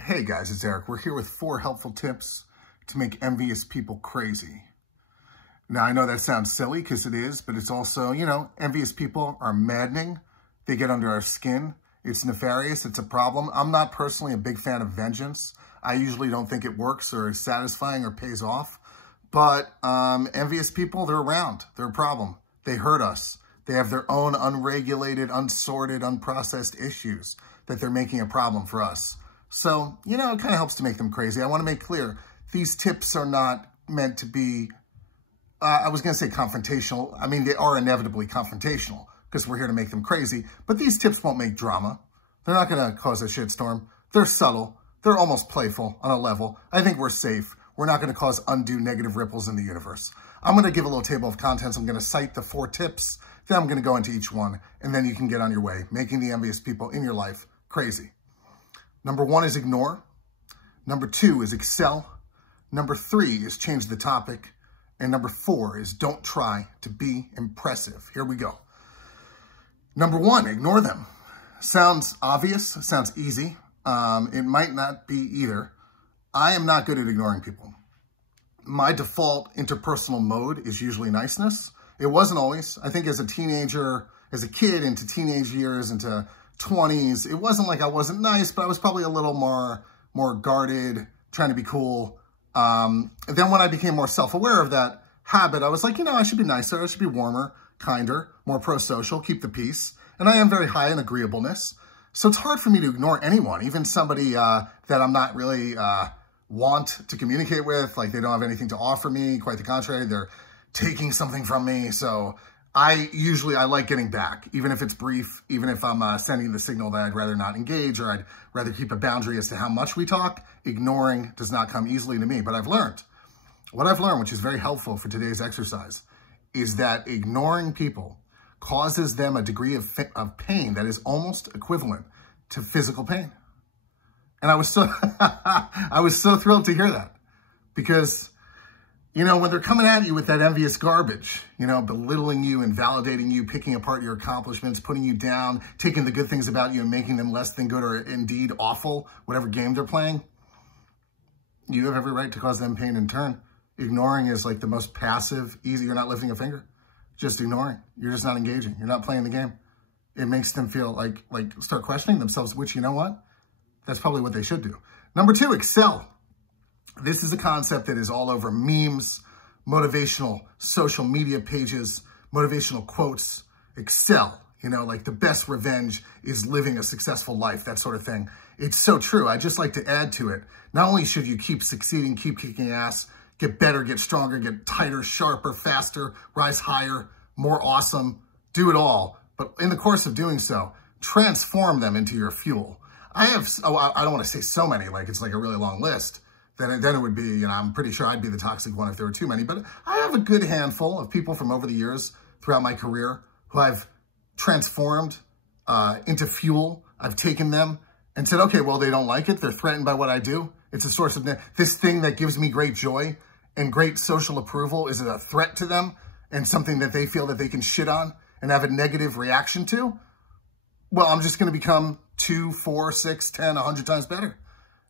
Hey guys, it's Eric. We're here with 4 helpful tips to make envious people crazy. Now, I know that sounds silly because it is, but it's also, envious people are maddening. They get under our skin. It's nefarious. It's a problem. I'm not personally a big fan of vengeance. I usually don't think it works or is satisfying or pays off. But envious people, they're around. They're a problem. They hurt us. They have their own unregulated, unsorted, unprocessed issues that they're making a problem for us. So, it kind of helps to make them crazy. I want to make clear, these tips are not meant to be, I was going to say confrontational. I mean, they are inevitably confrontational because we're here to make them crazy. But these tips won't make drama. They're not going to cause a shitstorm. They're subtle. They're almost playful on a level. I think we're safe. We're not going to cause undue negative ripples in the universe. I'm going to give a little table of contents. I'm going to cite the 4 tips. Then I'm going to go into each one. And then you can get on your way, making the envious people in your life crazy. Number 1 is ignore. Number 2 is excel. Number 3 is change the topic. And number 4 is don't try to be impressive. Here we go. Number 1, ignore them. Sounds obvious, sounds easy. It might not be either. I am not good at ignoring people. My default interpersonal mode is usually niceness. It wasn't always. I think as a teenager, as a kid into teenage years, into 20s, it wasn't like I wasn't nice, but I was probably a little more guarded, trying to be cool. Then when I became more self-aware of that habit, I was like, I should be nicer, I should be warmer, kinder, more pro-social, keep the peace. And I am very high in agreeableness. So it's hard for me to ignore anyone, even somebody that I'm not really want to communicate with, like they don't have anything to offer me. Quite the contrary, they're taking something from me. So I like getting back, even if it's brief, even if I'm sending the signal that I'd rather not engage or I'd rather keep a boundary as to how much we talk. Ignoring does not come easily to me, but what I've learned, which is very helpful for today's exercise, is that ignoring people causes them a degree of pain that is almost equivalent to physical pain. And I was so thrilled to hear that because when they're coming at you with that envious garbage, belittling you, invalidating you, picking apart your accomplishments, putting you down, taking the good things about you and making them less than good or indeed awful, whatever game they're playing, you have every right to cause them pain in turn. Ignoring is like the most passive, easy. You're not lifting a finger, just ignoring. You're just not engaging. You're not playing the game. It makes them feel like start questioning themselves, which, you know what? That's probably what they should do. Number 2, excel. This is a concept that is all over memes, motivational social media pages, motivational quotes. Excel, like the best revenge is living a successful life, that sort of thing. It's so true. I just like to add to it. Not only should you keep succeeding, keep kicking ass, get better, get stronger, get tighter, sharper, faster, rise higher, more awesome, do it all. But in the course of doing so, transform them into your fuel. I don't want to say so many, like it's like a really long list. Then it would be, I'm pretty sure I'd be the toxic one if there were too many. But I have a good handful of people from over the years throughout my career who I've transformed into fuel. I've taken them and said, okay, well, they don't like it. They're threatened by what I do. It's a source of this thing that gives me great joy and great social approval. Is it a threat to them and something that they feel that they can shit on and have a negative reaction to? Well, I'm just going to become 2, 4, 6, 10, 100 times better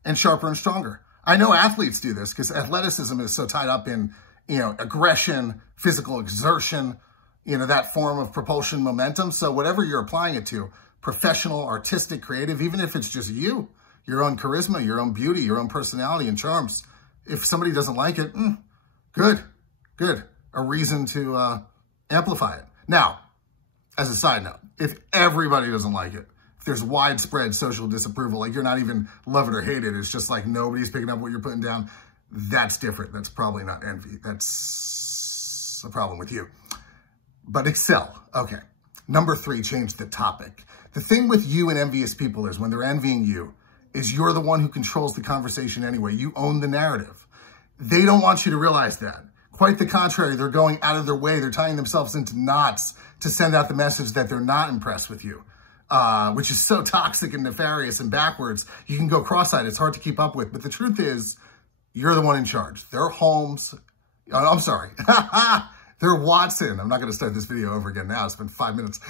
and sharper and stronger. I know athletes do this because athleticism is so tied up in, aggression, physical exertion, that form of propulsion momentum. So whatever you're applying it to, professional, artistic, creative, even if it's just you, your own charisma, your own beauty, your own personality and charms, if somebody doesn't like it, good. A reason to amplify it. Now, as a side note, if everybody doesn't like it, if there's widespread social disapproval, like you're not even love it or hate it, it's just like nobody's picking up what you're putting down, that's different. That's probably not envy. That's a problem with you. But excel. Okay. Number 3, change the topic. The thing with you and envious people is when they're envying you, is you're the one who controls the conversation anyway. You own the narrative. They don't want you to realize that. Quite the contrary, they're going out of their way. They're tying themselves into knots to send out the message that they're not impressed with you, which is so toxic and nefarious and backwards. You can go cross-eyed. It's hard to keep up with. But the truth is, you're the one in charge. They're Holmes. I'm sorry. They're Watson. I'm not going to start this video over again now. It's been 5 minutes.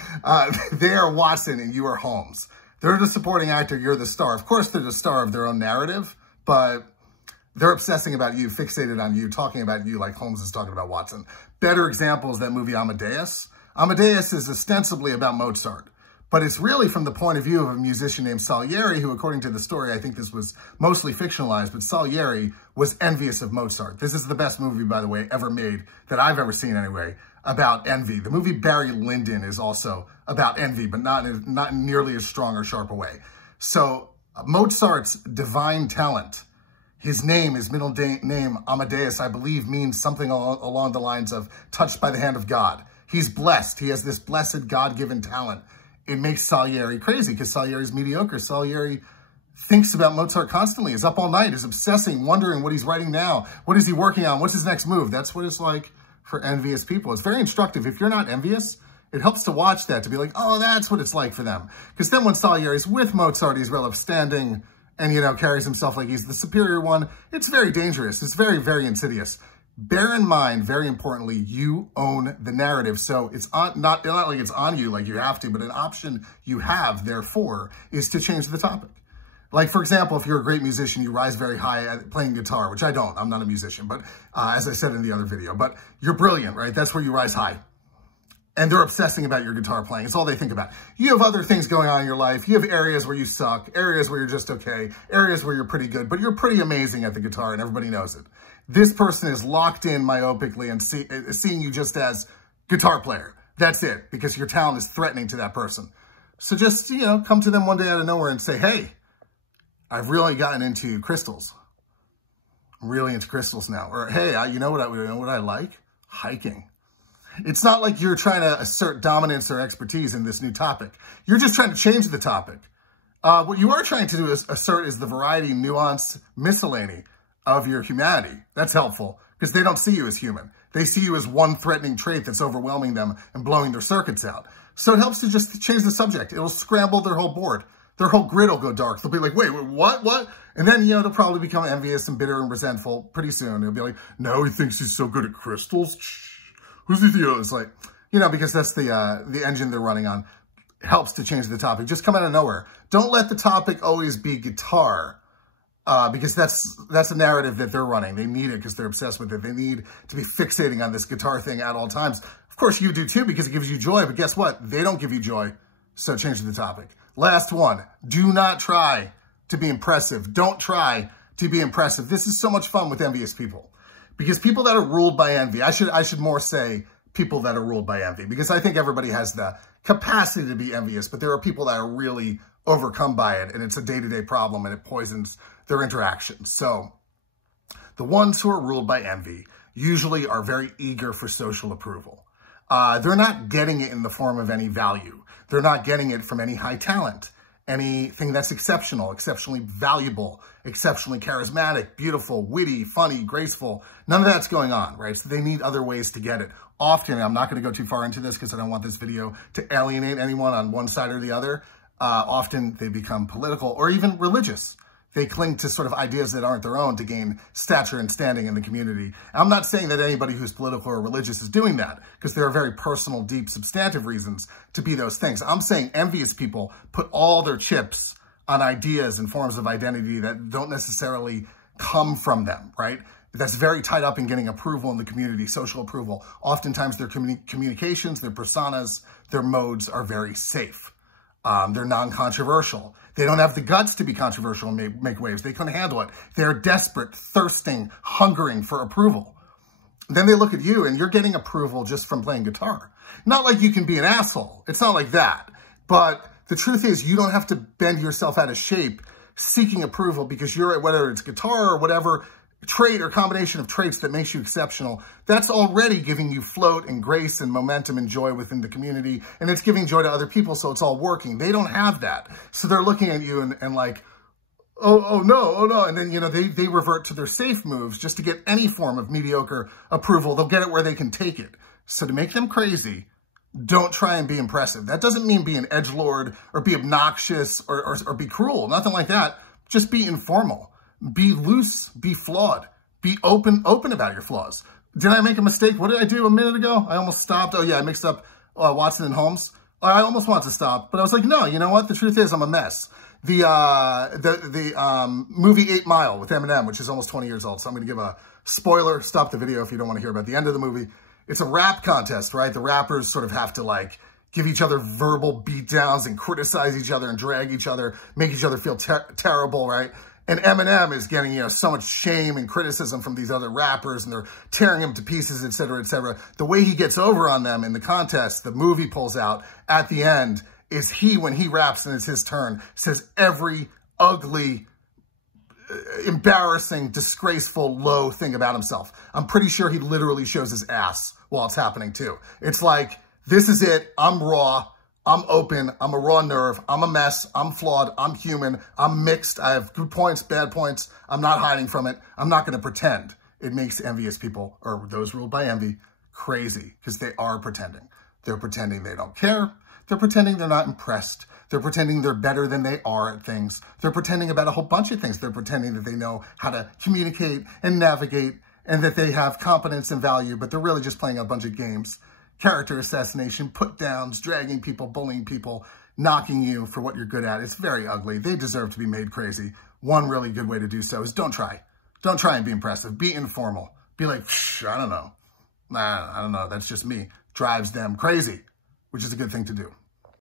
They are Watson and you are Holmes. They're the supporting actor, you're the star. Of course, they're the star of their own narrative, but they're obsessing about you, fixated on you, talking about you like Holmes is talking about Watson. Better example is that movie Amadeus. Amadeus is ostensibly about Mozart, but it's really from the point of view of a musician named Salieri, who, according to the story, I think this was mostly fictionalized, but Salieri was envious of Mozart. This is the best movie, by the way, ever made, that I've ever seen anyway, about envy. The movie Barry Lyndon is also about envy, but not in nearly as strong or sharp a way. So Mozart's divine talent, his name, his middle name, Amadeus, I believe means something along the lines of touched by the hand of God. He's blessed. He has this blessed God-given talent. It makes Salieri crazy because Salieri's mediocre. Salieri thinks about Mozart constantly, is up all night, is obsessing, wondering what he's writing now. What is he working on? What's his next move? That's what it's like for envious people. It's very instructive. If you're not envious, it helps to watch that, to be like, oh, that's what it's like for them. Because then when Salieri's with Mozart, he's real upstanding and, you know, carries himself like he's the superior one. It's very dangerous. It's very, very insidious. Bear in mind, very importantly, you own the narrative. So it's not like it's on you like you have to, but an option you have, therefore, is to change the topic. Like, for example, if you're a great musician, you rise very high at playing guitar, which I don't. I'm not a musician, but as I said in the other video, but you're brilliant, right? That's where you rise high. And they're obsessing about your guitar playing. It's all they think about. You have other things going on in your life. You have areas where you suck, areas where you're just okay, areas where you're pretty good, but you're pretty amazing at the guitar and everybody knows it. This person is locked in myopically and seeing you just as guitar player. That's it, because your talent is threatening to that person. So just, you know, come to them one day out of nowhere and say, hey, I've really gotten into crystals. I'm really into crystals now. Or, hey, you know what I like? Hiking. It's not like you're trying to assert dominance or expertise in this new topic. You're just trying to change the topic. What you are trying to do is assert is the variety, nuance, miscellany of your humanity. That's helpful because they don't see you as human. They see you as one threatening trait that's overwhelming them and blowing their circuits out. So it helps to just change the subject. It'll scramble their whole board. Their whole grid will go dark. They'll be like, wait, what? And then, you know, they'll probably become envious and bitter and resentful pretty soon. They'll be like, no, he thinks he's so good at crystals. Who's the deal? It's like, you know, because that's the engine they're running on. Helps to change the topic. Just come out of nowhere. Don't let the topic always be guitar. Because that's a narrative that they're running. They need it because they're obsessed with it. They need to be fixating on this guitar thing at all times. Of course, you do too because it gives you joy. But guess what? They don't give you joy. So change the topic. Last one. Do not try to be impressive. Don't try to be impressive. This is so much fun with envious people. Because people that are ruled by envy, I should more say people that are ruled by envy. Because I think everybody has the capacity to be envious. But there are people that are really overcome by it. And it's a day-to-day problem and it poisons their interactions. So the ones who are ruled by envy usually are very eager for social approval. They're not getting it in the form of any value. They're not getting it from any high talent, anything that's exceptional, exceptionally valuable, exceptionally charismatic, beautiful, witty, funny, graceful. None of that's going on, right? So they need other ways to get it. Often, I'm not going to go too far into this because I don't want this video to alienate anyone on one side or the other. Often they become political or even religious. They cling to sort of ideas that aren't their own to gain stature and standing in the community. I'm not saying that anybody who's political or religious is doing that because there are very personal, deep, substantive reasons to be those things. I'm saying envious people put all their chips on ideas and forms of identity that don't necessarily come from them, right? That's very tied up in getting approval in the community, social approval. Oftentimes their communications, their personas, their modes are very safe. They're non-controversial. They don't have the guts to be controversial and make waves. They couldn't handle it. They're desperate, thirsting, hungering for approval. Then they look at you and you're getting approval just from playing guitar. Not like you can be an asshole. It's not like that. But the truth is you don't have to bend yourself out of shape seeking approval because you're, whether it's guitar or whatever trait or combination of traits that makes you exceptional, that's already giving you float and grace and momentum and joy within the community. And it's giving joy to other people, so it's all working. They don't have that. So they're looking at you and like, oh no. And then, you know, they revert to their safe moves just to get any form of mediocre approval. They'll get it where they can take it. So to make them crazy, don't try and be impressive. That doesn't mean be an edgelord or be obnoxious or be cruel. Nothing like that. Just be informal. Be loose, be flawed, be open about your flaws. Did I make a mistake? What did I do a minute ago? I almost stopped. Oh yeah, I mixed up Watson and Holmes. I almost wanted to stop, but I was like, no, you know what? The truth is I'm a mess. The movie 8 Mile with Eminem, which is almost 20 years old. So I'm going to give a spoiler. Stop the video if you don't want to hear about the end of the movie. It's a rap contest, right? The rappers sort of have to like give each other verbal beatdowns and criticize each other and drag each other, make each other feel terrible, right? And Eminem is getting, you know, so much shame and criticism from these other rappers, and they're tearing him to pieces, et cetera, et cetera. The way he gets over on them in the contest, the movie pulls out at the end, is he, when he raps and it's his turn, says every ugly, embarrassing, disgraceful, low thing about himself. I'm pretty sure he literally shows his ass while it's happening too. It's like, this is it. I'm raw. I'm open. I'm a raw nerve. I'm a mess. I'm flawed. I'm human. I'm mixed. I have good points, bad points. I'm not hiding from it. I'm not going to pretend. It makes envious people, or those ruled by envy, crazy, because they are pretending. They're pretending they don't care. They're pretending they're not impressed. They're pretending they're better than they are at things. They're pretending about a whole bunch of things. They're pretending that they know how to communicate and navigate and that they have competence and value, but they're really just playing a bunch of games. Character assassination, put downs, dragging people, bullying people, knocking you for what you're good at. It's very ugly. They deserve to be made crazy. One really good way to do so is don't try. Don't try and be impressive. Be informal. Be like, I don't know. Nah, I don't know. That's just me. Drives them crazy, which is a good thing to do.